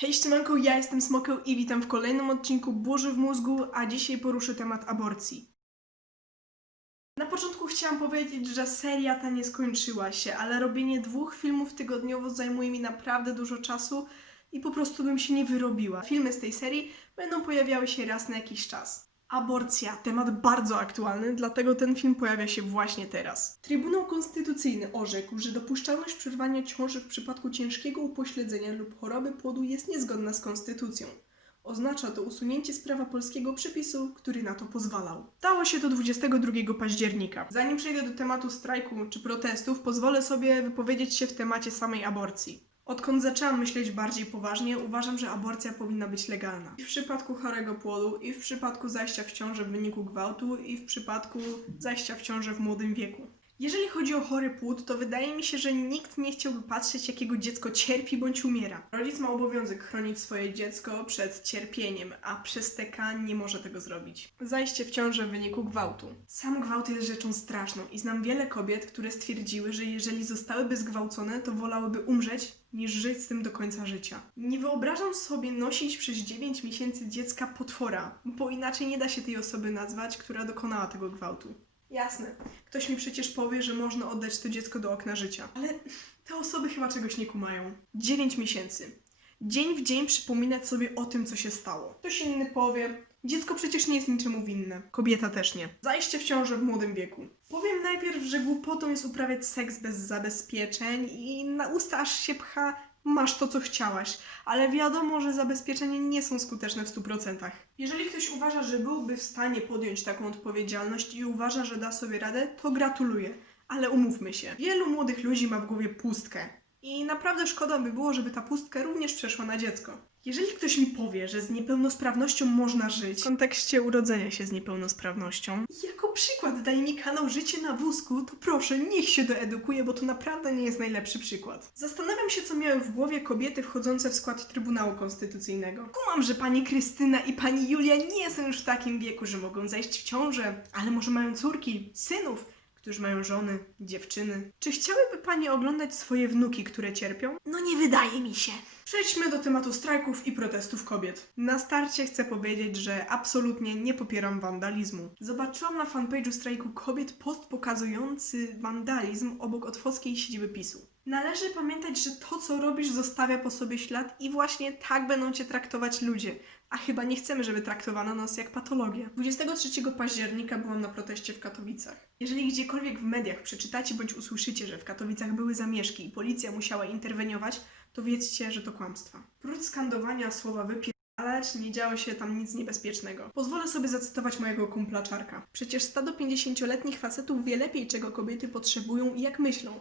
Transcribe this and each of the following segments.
Hej ściemanko, ja jestem Smokeł i witam w kolejnym odcinku Burzy w mózgu, a dzisiaj poruszę temat aborcji. Na początku chciałam powiedzieć, że seria ta nie skończyła się, ale robienie dwóch filmów tygodniowo zajmuje mi naprawdę dużo czasu i po prostu bym się nie wyrobiła. Filmy z tej serii będą pojawiały się raz na jakiś czas. Aborcja, temat bardzo aktualny, dlatego ten film pojawia się właśnie teraz. Trybunał Konstytucyjny orzekł, że dopuszczalność przerwania ciąży w przypadku ciężkiego upośledzenia lub choroby płodu jest niezgodna z konstytucją. Oznacza to usunięcie z prawa polskiego przepisu, który na to pozwalał. Stało się to 22 października. Zanim przejdę do tematu strajku czy protestów, pozwolę sobie wypowiedzieć się w temacie samej aborcji. Odkąd zaczęłam myśleć bardziej poważnie, uważam, że aborcja powinna być legalna. I w przypadku chorego płodu, i w przypadku zajścia w ciążę w wyniku gwałtu, i w przypadku zajścia w ciążę w młodym wieku. Jeżeli chodzi o chory płód, to wydaje mi się, że nikt nie chciałby patrzeć, jakiego dziecko cierpi bądź umiera. Rodzic ma obowiązek chronić swoje dziecko przed cierpieniem, a przez nie może tego zrobić. Zajście w ciążę w wyniku gwałtu. Sam gwałt jest rzeczą straszną i znam wiele kobiet, które stwierdziły, że jeżeli zostałyby zgwałcone, to wolałyby umrzeć, niż żyć z tym do końca życia. Nie wyobrażam sobie nosić przez 9 miesięcy dziecka potwora, bo inaczej nie da się tej osoby nazwać, która dokonała tego gwałtu. Jasne, ktoś mi przecież powie, że można oddać to dziecko do okna życia, ale te osoby chyba czegoś nie kumają. 9 miesięcy. Dzień w dzień przypominać sobie o tym, co się stało. Ktoś inny powie, dziecko przecież nie jest niczemu winne. Kobieta też nie. Zajście w ciążę w młodym wieku. Powiem najpierw, że głupotą jest uprawiać seks bez zabezpieczeń i na usta aż się pcha, masz to, co chciałaś. Ale wiadomo, że zabezpieczenia nie są skuteczne w 100%. Jeżeli ktoś uważa, że byłby w stanie podjąć taką odpowiedzialność i uważa, że da sobie radę, to gratuluję. Ale umówmy się, wielu młodych ludzi ma w głowie pustkę. I naprawdę szkoda by było, żeby ta pustka również przeszła na dziecko. Jeżeli ktoś mi powie, że z niepełnosprawnością można żyć w kontekście urodzenia się z niepełnosprawnością, jako przykład daje mi kanał Życie na wózku, to proszę, niech się doedukuje, bo to naprawdę nie jest najlepszy przykład. Zastanawiam się, co miały w głowie kobiety wchodzące w skład Trybunału Konstytucyjnego. Kumam, że pani Krystyna i pani Julia nie są już w takim wieku, że mogą zajść w ciążę, ale może mają córki, synów, którzy mają żony, dziewczyny. Czy chciałyby Panie oglądać swoje wnuki, które cierpią? No nie wydaje mi się. Przejdźmy do tematu strajków i protestów kobiet. Na starcie chcę powiedzieć, że absolutnie nie popieram wandalizmu. Zobaczyłam na fanpage'u strajku kobiet post pokazujący wandalizm obok otwockiej siedziby PiSu. Należy pamiętać, że to, co robisz, zostawia po sobie ślad i właśnie tak będą cię traktować ludzie. A chyba nie chcemy, żeby traktowano nas jak patologię. 23 października byłam na proteście w Katowicach. Jeżeli gdziekolwiek w mediach przeczytacie bądź usłyszycie, że w Katowicach były zamieszki i policja musiała interweniować, to wiedzcie, że to kłamstwa. Prócz skandowania słowa wypierdalać, nie działo się tam nic niebezpiecznego. Pozwolę sobie zacytować mojego kumpla Czarka. Przecież stado 50-letnich facetów wie lepiej, czego kobiety potrzebują i jak myślą.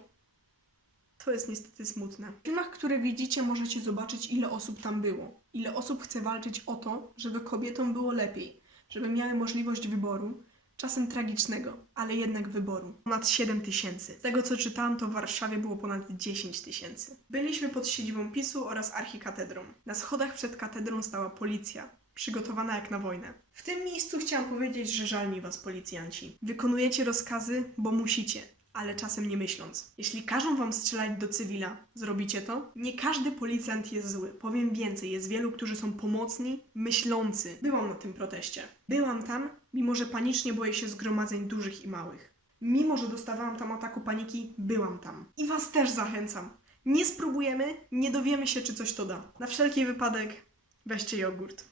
To jest niestety smutne. W filmach, które widzicie, możecie zobaczyć, ile osób tam było. Ile osób chce walczyć o to, żeby kobietom było lepiej, żeby miały możliwość wyboru, czasem tragicznego, ale jednak wyboru. Ponad 7 tysięcy. Z tego co czytałam, to w Warszawie było ponad 10 tysięcy. Byliśmy pod siedzibą PiSu oraz archikatedrą. Na schodach przed katedrą stała policja. Przygotowana jak na wojnę. W tym miejscu chciałam powiedzieć, że żal mi was, policjanci. Wykonujecie rozkazy, bo musicie ale czasem nie myśląc. Jeśli każą wam strzelać do cywila, zrobicie to? Nie każdy policjant jest zły. Powiem więcej, jest wielu, którzy są pomocni, myślący. Byłam na tym proteście. Byłam tam, mimo że panicznie boję się zgromadzeń dużych i małych. Mimo, że dostawałam tam ataku paniki, byłam tam. I was też zachęcam. Nie spróbujemy, nie dowiemy się, czy coś to da. Na wszelki wypadek weźcie jogurt.